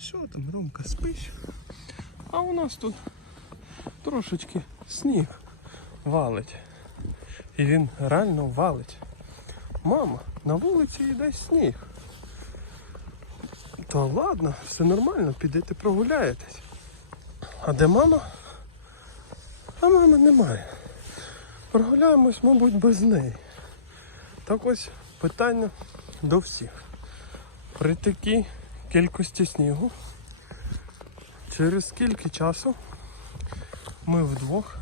Що там, Ромка, спиш? А у нас тут трошечки сніг валить. І він реально валить. Мама, на вулиці йде сніг. Та ладно, все нормально, підете прогуляєтесь. А де мама? А мами немає. Прогуляємось, мабуть, без неї. Так ось питання до всіх. При такій кількості снігу, через скільки часу ми вдвох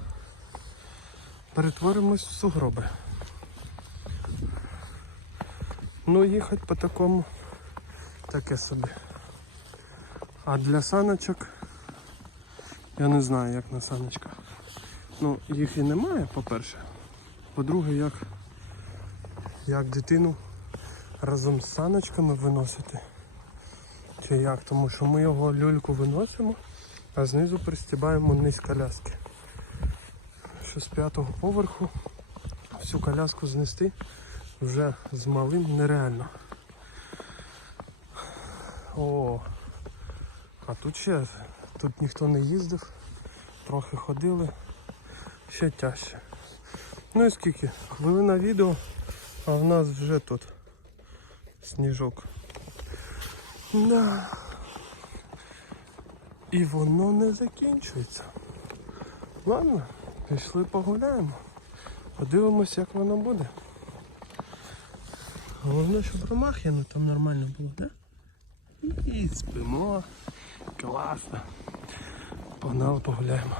перетворимось в сугроби. Ну, їхати по такому таке собі. А для саночок я не знаю, як на саночках. Ну, їх і немає, по-перше. По-друге, як, як дитину разом з саночками виносити. Чи як? Тому що ми його люльку виносимо, а знизу пристібаємо низ коляски. Що з п'ятого поверху всю коляску знести вже з малим нереально. О, а тут ще тут ніхто не їздив, трохи ходили, ще тяжче. Ну і скільки? Хвилина відео, а в нас вже тут сніжок. Да. І воно не закінчується. Ладно, пішли погуляємо. Подивимось, як воно буде. Головне, щоб Ромахіну там нормально було. Да? І спимо. Класно. Погнали, погуляємо.